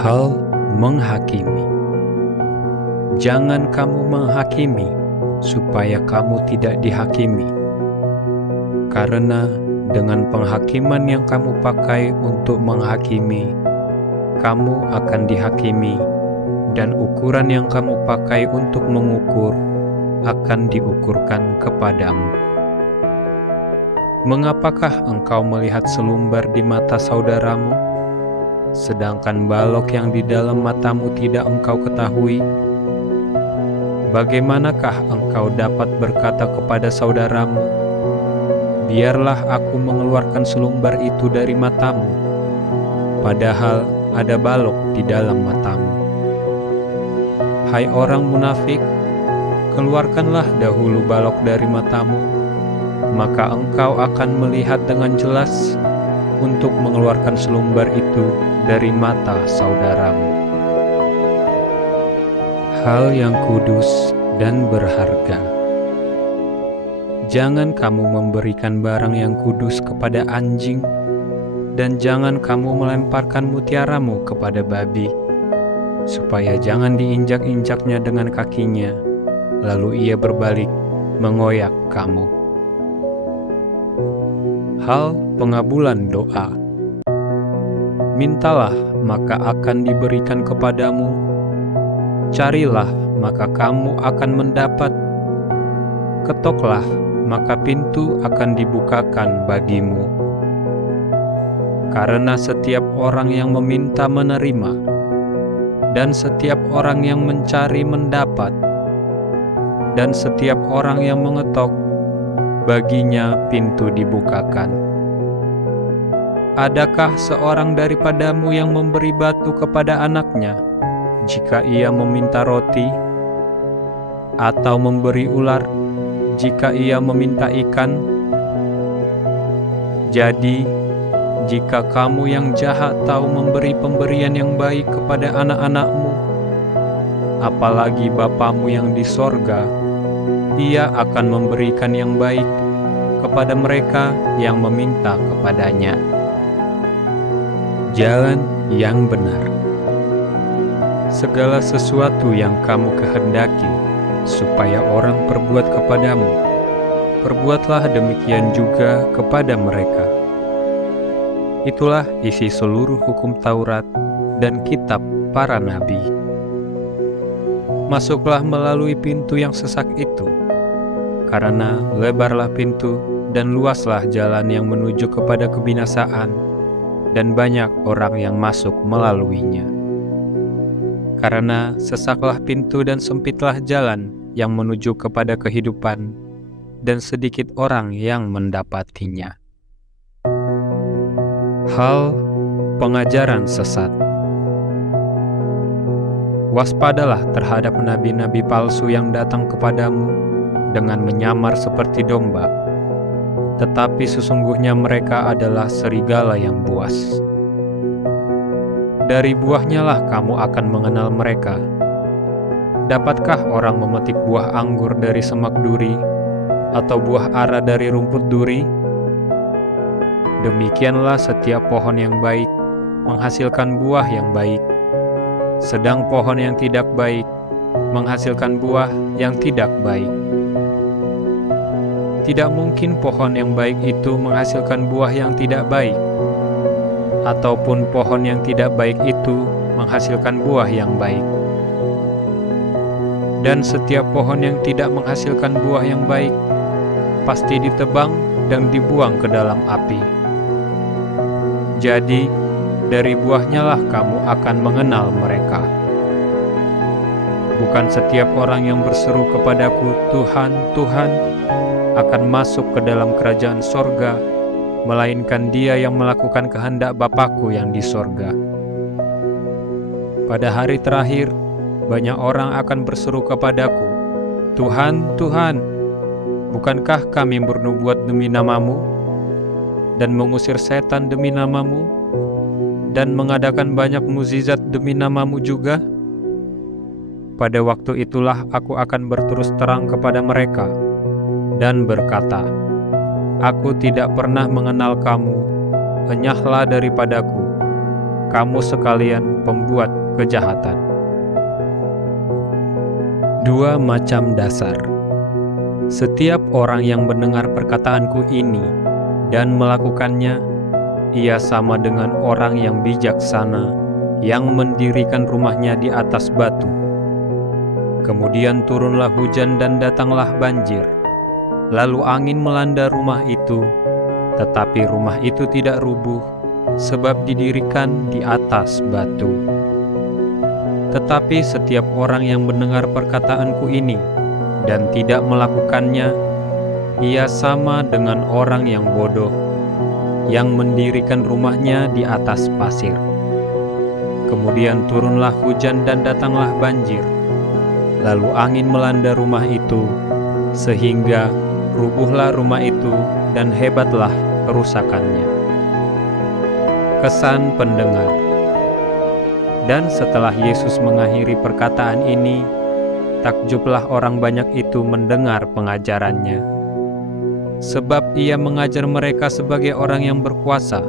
Hal menghakimi. Jangan kamu menghakimi, supaya kamu tidak dihakimi. Karena dengan penghakiman yang kamu pakai untuk menghakimi, kamu akan dihakimi, dan ukuran yang kamu pakai untuk mengukur akan diukurkan kepadamu. Mengapakah engkau melihat selumbar di mata saudaramu, sedangkan balok yang di dalam matamu tidak engkau ketahui? Bagaimanakah engkau dapat berkata kepada saudaramu, "Biarlah aku mengeluarkan selumbar itu dari matamu," padahal ada balok di dalam matamu? Hai orang munafik, keluarkanlah dahulu balok dari matamu, maka engkau akan melihat dengan jelas untuk mengeluarkan selumbar itu dari mata saudaramu. Hal yang kudus dan berharga. Jangan kamu memberikan barang yang kudus kepada anjing, dan jangan kamu melemparkan mutiaramu kepada babi, supaya jangan diinjak-injaknya dengan kakinya, lalu ia berbalik mengoyak kamu. Hal pengabulan doa. Mintalah, maka akan diberikan kepadamu. Carilah, maka kamu akan mendapat. Ketoklah, maka pintu akan dibukakan bagimu. Karena setiap orang yang meminta menerima, dan setiap orang yang mencari mendapat, dan setiap orang yang mengetok, baginya pintu dibukakan. Adakah seorang daripadamu yang memberi batu kepada anaknya jika ia meminta roti, atau memberi ular jika ia meminta ikan? Jadi, jika kamu yang jahat tahu memberi pemberian yang baik kepada anak-anakmu, apalagi Bapamu yang di sorga, Ia akan memberikan yang baik kepada mereka yang meminta kepadanya. Jalan yang benar. Segala sesuatu yang kamu kehendaki supaya orang perbuat kepadamu, perbuatlah demikian juga kepada mereka. Itulah isi seluruh hukum Taurat dan kitab para nabi. Masuklah melalui pintu yang sesak itu, karena lebarlah pintu dan luaslah jalan yang menuju kepada kebinasaan, dan banyak orang yang masuk melaluinya. Karena sesaklah pintu dan sempitlah jalan yang menuju kepada kehidupan, dan sedikit orang yang mendapatinya. Hal pengajaran sesat. Waspadalah terhadap nabi-nabi palsu yang datang kepadamu dengan menyamar seperti domba, tetapi sesungguhnya mereka adalah serigala yang buas. Dari buahnya lah kamu akan mengenal mereka. Dapatkah orang memetik buah anggur dari semak duri, atau buah ara dari rumput duri? Demikianlah setiap pohon yang baik menghasilkan buah yang baik, sedang pohon yang tidak baik menghasilkan buah yang tidak baik. Tidak mungkin pohon yang baik itu menghasilkan buah yang tidak baik, ataupun pohon yang tidak baik itu menghasilkan buah yang baik. Dan setiap pohon yang tidak menghasilkan buah yang baik pasti ditebang dan dibuang ke dalam api. Jadi, dari buahnya lah kamu akan mengenal mereka. Bukan setiap orang yang berseru kepadaku, "Tuhan, Tuhan," akan masuk ke dalam kerajaan sorga, melainkan dia yang melakukan kehendak Bapa-Ku yang di sorga. Pada hari terakhir, banyak orang akan berseru kepadaku, "Tuhan, Tuhan, bukankah kami bernubuat demi nama-Mu, dan mengusir setan demi nama-Mu, dan mengadakan banyak mukjizat demi nama-Mu juga?" Pada waktu itulah aku akan berterus terang kepada mereka dan berkata, "Aku tidak pernah mengenal kamu, enyahlah daripadaku, kamu sekalian pembuat kejahatan. Dua macam dasar. Setiap orang yang mendengar perkataanku ini dan melakukannya, ia sama dengan orang yang bijaksana yang mendirikan rumahnya di atas batu. Kemudian turunlah hujan dan datanglah banjir. Lalu angin melanda rumah itu, tetapi rumah itu tidak rubuh, sebab didirikan di atas batu. Tetapi setiap orang yang mendengar perkataanku ini dan tidak melakukannya, ia sama dengan orang yang bodoh, yang mendirikan rumahnya di atas pasir. Kemudian turunlah hujan dan datanglah banjir. Lalu angin melanda rumah itu, sehingga rubuhlah rumah itu dan hebatlah kerusakannya. Kesan pendengar. Dan setelah Yesus mengakhiri perkataan ini, takjublah orang banyak itu mendengar pengajarannya. Sebab ia mengajar mereka sebagai orang yang berkuasa,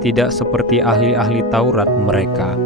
tidak seperti ahli-ahli Taurat mereka.